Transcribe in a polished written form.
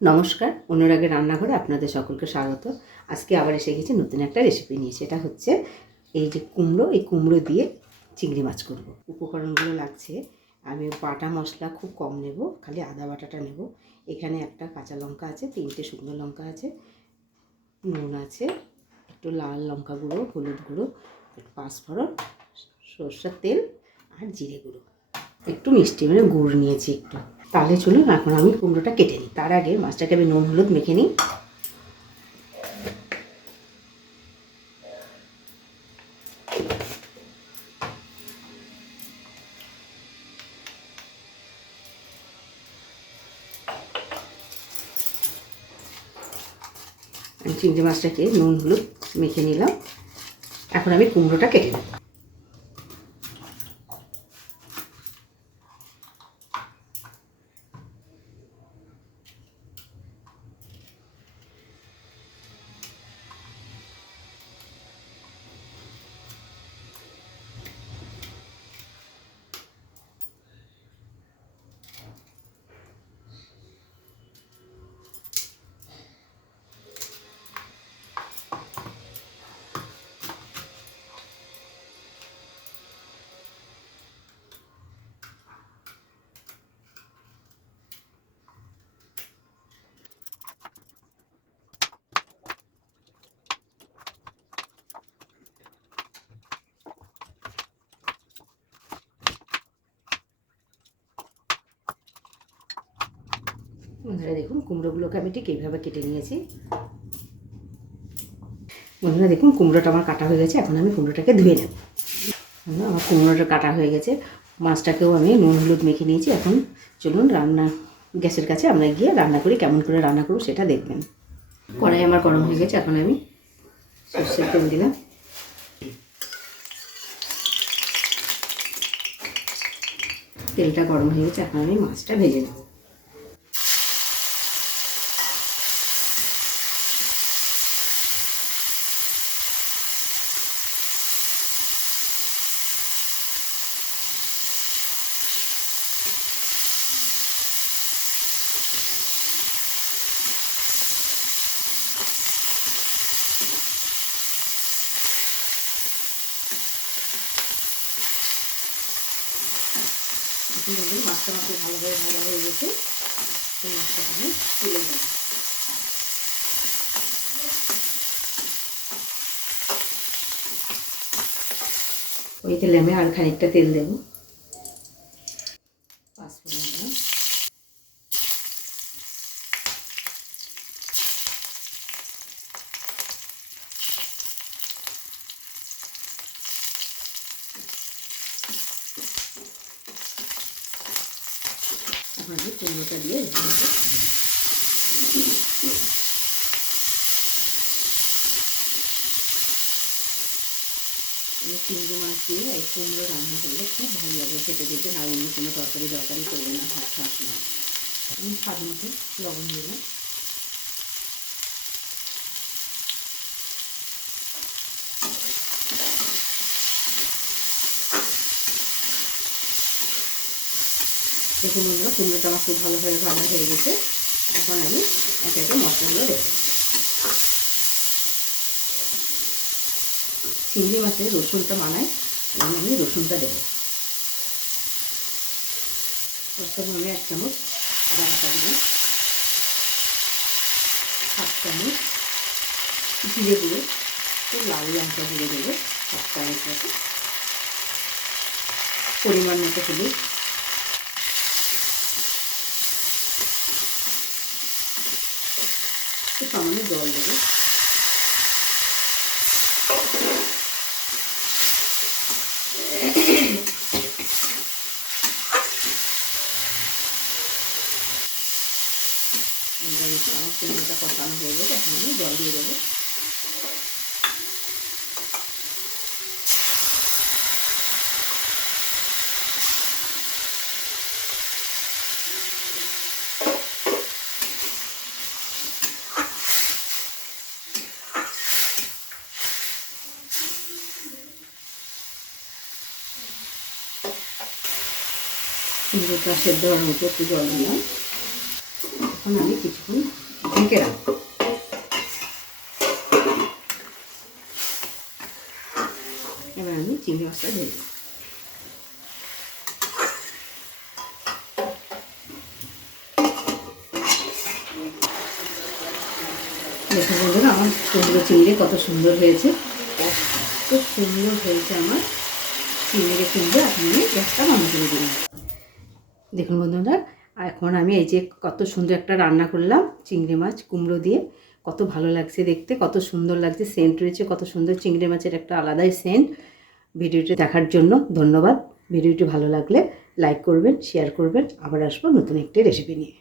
নমস্কার, অনুরাগের রান্নাঘরে আপনাদের সকলকে স্বাগত। আজকে আবার এসে গেছি নতুন একটা রেসিপি নিয়ে। সেটা হচ্ছে এই যে কুমড়ো, এই কুমড়ো দিয়ে চিংড়ি মাছ করব। উপকরণগুলো লাগছে, আমি বাটা মশলা খুব কম নেব, খালি আদা বাটাটা নেব। এখানে একটা কাঁচা লঙ্কা আছে, 3টে শুকনো লঙ্কা আছে, নুন আছে, একটু লাল লঙ্কা গুঁড়ো, হলুদ গুঁড়ো, একটু পাঁচফোড়ন, সরষের তেল আর জিরে গুঁড়ো, একটু মিষ্টি মানে গুড় নিয়েছি একটু। তাহলে চলুন এখন আমি কুমড়োটা কেটে নিই। তার আগে মাছটাকে আমি নুন হলুদ মেখে নিই। আমি চিংড়ি মাছটাকে নুন হলুদ মেখে নিলাম। এখন আমি কুমড়োটা কেটে নেব। বন্ধুরা দেখুন, কুমড়োগুলোকে আমি ঠিক এইভাবে কেটে নিয়েছি। বন্ধুরা দেখুন, কুমড়োটা আমার কাটা হয়ে গেছে। এখন আমি কুমড়োটাকে ধুয়ে নেব। আমার কুমড়োটা কাটা হয়ে গেছে। মাছটাকেও আমি নুন হলুদ মেখে নিয়েছি। এখন চলুন গ্যাসের কাছে আমরা গিয়ে রান্না করি। কেমন করে রান্না করব সেটা দেখবেন। কড়াই আমার গরম হয়ে গেছে। এখন আমি সরষের তেল দিলাম। তেলটা গরম হয়ে গেছে। এখন আমি মাছটা ভেজে নেব। মাছটা ভালোভাবে ভাজা হয়ে গেছে। এই মাছটাকে আমি তুলে নেব। ওই তেলে আমি আর খানিকটা তেল দেবো। পাঁচফোড়ন দিলাম, এখন আমি কুমড়োটা দিয়ে ভেজে নেব। চিংড়ি মাছ দিয়ে এই কুমড়ো রান্না করলে খুব ভালো লাগে খেতে। দেখবেন আর অন্য কোনো তরকারি করবে না, ভাত খাওয়ার সময়। আমি স্বাদ মতো লবণ দিলাম। দেখুন বন্ধুরা, কুমড়োটা আমার খুব ভালোভাবে ভাজা হয়ে গেছে। এখন আমি একে একে মশলাগুলো দেবো। চিংড়ি মাছের রসুনটা বানাই, এবং আমি রসুনটা দেবো। প্রথমে আমি 1 চামচ আদা বাটা দিলাম, 1/2 চামচ জিরে গুঁড়ো, লাল লঙ্কা জিরে দেবো 1 চামচ মতো, পরিমাণ মতো হলুদ, সামান্য জল দেবো। আমার কুমড়োটা কষানো হয়ে গেছে। এখন আমি জল দিয়ে দেবো। কুমড়োটা সেদ্ধ হওয়ার মতো একটু জল দিলাম। এখন আমি কিছুক্ষণ ঢেকে রাখবো। এবার আমি চিংড়ি মাছটা ঢেলে দিই। দেখুন বন্ধুরা, আমার কুমড়ো চিংড়ি কত সুন্দর হয়েছে, কত সুন্দর হয়েছে আমার চিংড়ি কুমড়ো। এখন আমি গ্যাসটা বন্ধ করে দিলাম। দেখুন বন্ধুরা, এখন আমি এই যে কত সুন্দর একটা রান্না করলাম চিংড়ি মাছ কুমড়ো দিয়ে, কত ভালো লাগছে দেখতে, কত সুন্দর লাগছে, সেন্ট রয়েছে কত সুন্দর, চিংড়ি মাছের একটা আলাদাই সেন্ট। ভিডিওটি দেখার জন্য ধন্যবাদ। ভিডিওটি ভালো লাগলে লাইক করবেন, শেয়ার করবেন। আবার আসবো নতুন একটি রেসিপি নিয়ে।